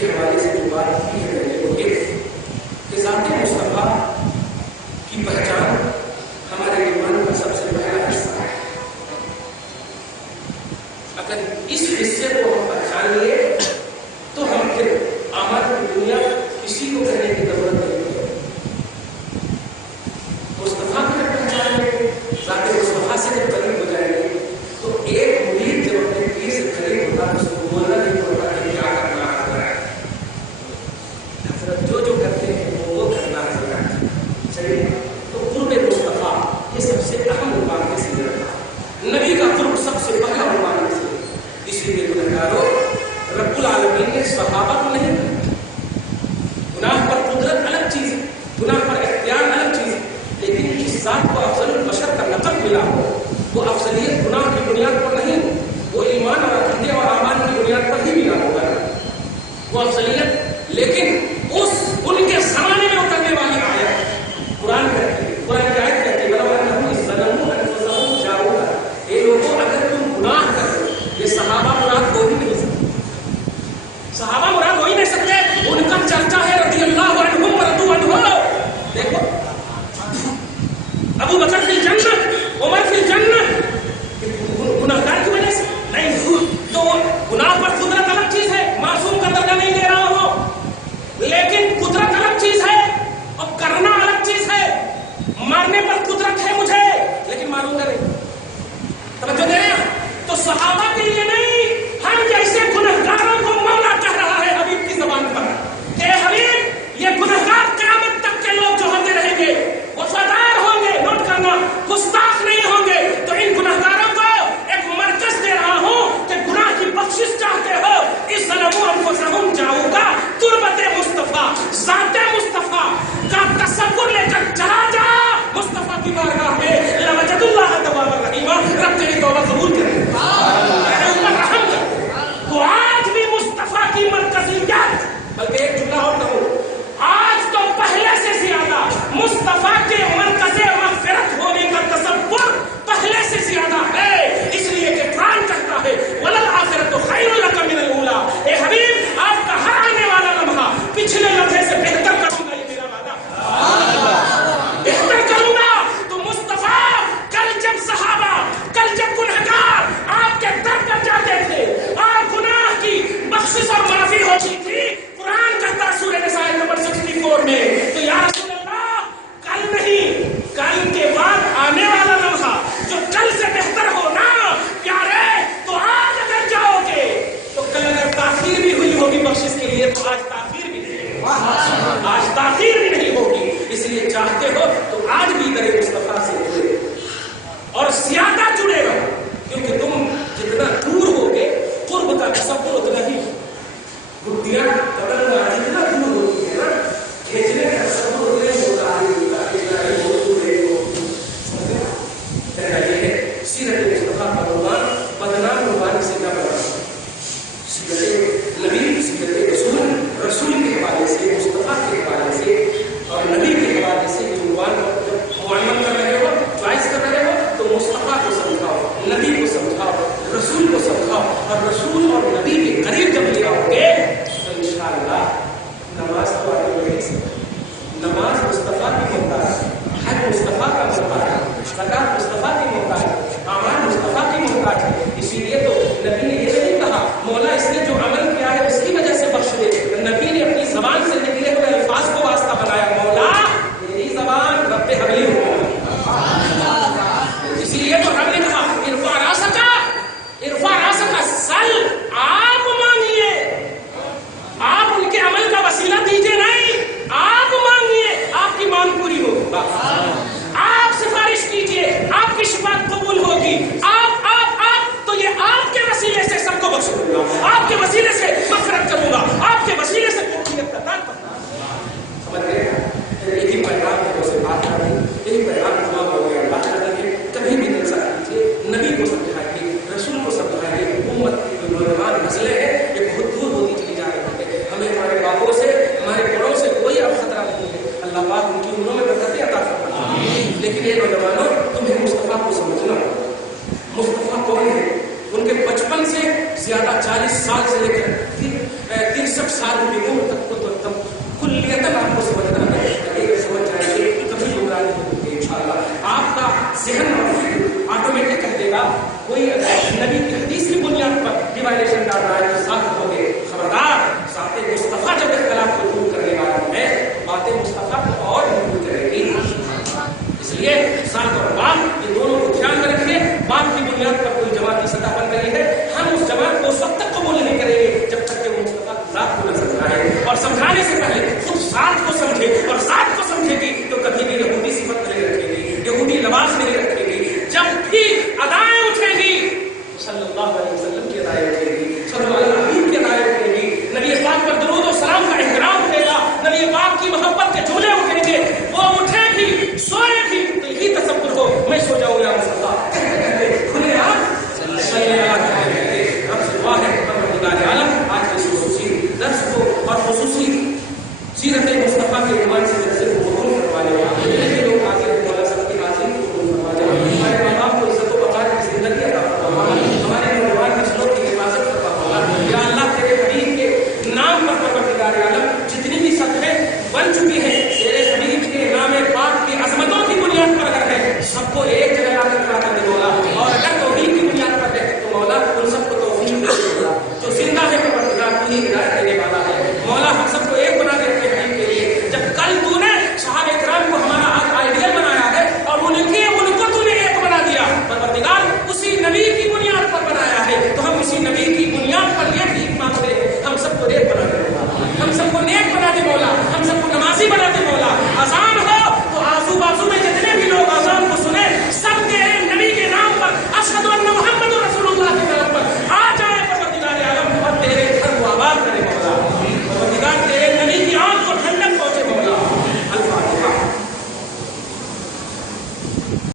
کے حوالے سے جو بات کی ہے میں نے وہ یہ کہ ذات مصطفیٰ کی پہچان ہمارے ایمان کا سب سے پہلا حصہ ہے. اگر اس حصے کو ہم پہچان لیے تو ہم پھر اعمال کی دنیا کسی کو کہنے کی ضرورت نہیں ہے. مصطفیٰ کو جب پہچان لیں گے، ذات مصطفیٰ سے جب قریب ہو جائیں گے تو ایک مرید جب اپنے پیر سے قریب ہوتا ہے اس کو بولنا نہیں پڑتا کہ کیا کرنا ہے. حضرت جو کرتے ہیں وہ کرنا ہے. چلیے تو قرب مصطفیٰ یہ سب سے اہم عنوان میں سے رکھا. نبی کا قرب سب سے پہلا عنوان میں سے. اسی لیے گنہگاروں رب العالمین نے صحابہ کو نہیں کہا. گناہ پر قدرت الگ چیز ہے، گناہ پر اختیار الگ چیز ہے، لیکن جس ذات کو افضل البشر کا لقب ملا ہو وہ افضلیت گناہ کی بنیاد پر نہیں، وہ ایمان اور عقیدے اور اعمال کی بنیاد پر ہی ملا ہوگا وہ افضلیت. لیکن ان کے زمانے میں اترنے والی آیت قرآن کہتی ہے، قرآن کی آیت کہتی ہے بلو انہم ظلموا انفسہم جاؤگا، اے لوگوں اگر تم گناہ کرو. یہ صحابہ مراد ہو ہی نہیں سکتے، صحابہ مراد ہو ہی نہیں سکتے. ان کا چرچا ہے رضی اللہ عنہم ورضوا عنہ. دیکھو ابو بکر فی الجنت، عمر فی الجنت، گناہگار کی وجہ سے نہیں. تو گناہ پر قدرت الگ چیز ہے، معصوم کا درجہ نہیں دے رہا ہو، لیکن قدرت الگ چیز ہے اور کرنا الگ چیز ہے. مارنے پر قدرت ہے مجھے لیکن ماروں گا نہیں. توجہ دے رہے ہیں؟ تو صحابہ کے لیے نہیں، ہم جیسے گنہگاروں کو مولا کہہ رہا ہے حبیب کی زبان پر کہ اے حبیب یہ گنہگار قیامت تک کے لوگ جو ہوتے رہیں گے وفادار ہوں گے، نوٹ کرنا، گستاخ نہیں ہوں گے. تو ان گنہگاروں کو ایک مرکز دے رہا ہوں کہ گناہ کی بخشش چاہتے ہو، اس ظلموا انفسہم جاؤگا، تربت مصطفیٰ، ذات مصطفیٰ کا تصور لے کر چلا جا مصطفیٰ کی بارگاہ میں. لوجد اللہ توابا رحیما، رب تیری توبہ قبول کرے، اوپر رحم کر. تو آج بھی مصطفیٰ کی مرکزیت، بلکہ ایک جملہ اور کہوں، آج تو پہلے سے زیادہ مصطفیٰ کے مرکز مغفرت ہونے کا تصور پہلے سے زیادہ ہے. اس لیے کہ قرآن کہتا ہے وَلَلْآخِرَةُ خَيْرٌ لَكَ مِنَ الْأُولَىٰ. اے حبیب آپ کا ہر آنے والا لمحہ پچھلے لمحے سے بہتر کروں گا، یہ میرا وعدہ، بہتر کروں گا. تو مصطفیٰ کل جب صحابہ، کل جب گنہگار آپ کے در پر جاتے تھے اور گناہ کی بخشش اور معافی ہوتی تھی، قرآن کہتا سورہ نساء نمبر 64 میں تو یا رسول اللہ کل نہیں، کل کے بعد آنے والا لمحہ جو کل سے بہتر ہونا پیارے، تو آج اگر جاؤ گے تو کل اگر تاخیر بھی ہوئی ہوگی بخشش کے لیے تو آج تاخیر بھی نہیں ہوگی، آج تاخیر بھی نہیں ہوگی. اس لیے چاہتے ہو تو آج بھی در مصطفیٰ سے جڑے اور زیادہ جڑے رہو، کیونکہ تم جتنا دور ہوگے قرب کا تصور اتنا ہی. گھٹیاں قبر میں جتنا دور ہوتی ہے نا، کھینچنے کا تصور اتنا ہی ہوتا ہے. یہ ہے سیرت مصطفیٰ کا عنوان بدنام عنوان سے نہ بنا. سیرت نبی، سیرت رسول، رسول کے حوالے سے، مصطفیٰ کے حوالے سے اور نبی کے حوالے سے جو عنوان معامل کر رہے ہو، چوائس کر رہے ہو، تو مصطفیٰ کو سمجھاؤ، نبی کو سمجھاؤ، رسول کو سمجھاؤ. اور رسول اور نبی کے قریب جب لے آؤ گے تو انشاءاللہ نماز تو آگے بڑھے گی. نماز مصطفیٰ کی محتاج ہے، حج مصطفیٰ کا محتاج ہے، زکات مصطفیٰ کی محتاج ہے، اعمال مصطفیٰ کی محتاج ہے. اسی لیے تو نبی نے یہ نہیں کہا مولا اس نے جو عمل کیا ہے اس کی وجہ سے بخش دے. نبی نے اپنی زبان سے نکلے ہوئے الفاظ کو واسطہ بنایا، مولا میری زبان رب حبلی ہو. اسی لیے تو ہم نے کہا ارفع راسک، ارفع راسک، سل، آپ مانگیے، آپ ان کے عمل کا وسیلہ دیجیے نہیں، آپ مانگیے، آپ کی مانگ پوری ہوگی. آپ سفارش کیجیے، آپ کی شفاعت قبول ہوگی. آپ تو یہ آپ کے وسیلے سے سب کو بخش دوں گا، آپ کے وسیلے سے مغفرت کروں گا، آپ کے وسیلے سے قبولیت کا دار کروں گا. سمجھ گئے؟ یہی پیغام ہے سے بات کر رہی، یہی پیغام تمام ہو گیا. بات کر رہی ہے کبھی بھی دل سے کیجیے، نبی کو سمجھائیے، رسول کو سمجھائیے. امت کی جو نوجوان نسلیں ہیں یہ بہت دور ہوتی چلی جا رہی ہے. ہمیں ہمارے باپوں سے، ہمارے بڑوں سے کوئی اب خطرہ نہیں ہے. اللہ پاک ان کی عمروں میں برکتیں عطا فرمائے. لیکن یہ نوجوانوں تمہیں مصطفیٰ کو سمجھنا ہوگا. مصطفیٰ کون ہے؟ ان کے بچپن سے زیادہ 40 سال سے لے کر 63 سال کی عمر تک کو تو کلیتاً آپ کو سمجھنا ہے. اگر سمجھ جائیں گے کبھی گمراہ نہیں ہوگی انشاءاللہ. آپ کا ذہن آٹومیٹک کہہ دے گا کوئی نبی کی حدیث کی بنیاد پر ڈیوائلیشن ڈال رہا ہے تو ساتھ ہو گئے. خبردار ذات مصطفیٰ جب اختلاف کو دور کرنے والا ہے بات مصطفیٰ کو اور دور کرے گی. اس لیے ساتھ اور بات یہ دونوں کو دھیان میں رکھیے. بات کی بنیاد پر کوئی جماعت کی سطح بن رہی ہے, ہم اس جماعت کو اس وقت تک قبول نہیں کریں گے جب تک کہ وہ مصطفیٰ کی ذات کو نہ سمجھائے, اور سمجھانے سے پہلے خود ذات کو سمجھے, اور ذات کو سمجھے گی تو کبھی بھی یہودی صفت نہیں رکھے گی, یہودی لباس نہیں رکھے گی. جب بھی ادائیں اٹھے گی صلی اللہ علیہ وسلم کی ادائیں اٹھے گی, صلی اللہ علیہ وسلم کی ادائیں اٹھے گی, نبی پاک پر درود و سلام کا احترام اٹھے گا, نبی پاک کی محبت کے جھولے اٹھیں گے. وہ اٹھے بھی سوئے بھی تو یہی تصور ہو میں سو جاؤں یا مصطفیٰ کھلے آپ صلی اللہ علیہ رب سے دعا ہے پروردگار عالم آج کے خصوصی درس کو اور خصوصی سیرت مصطفیٰ کے عنوان سے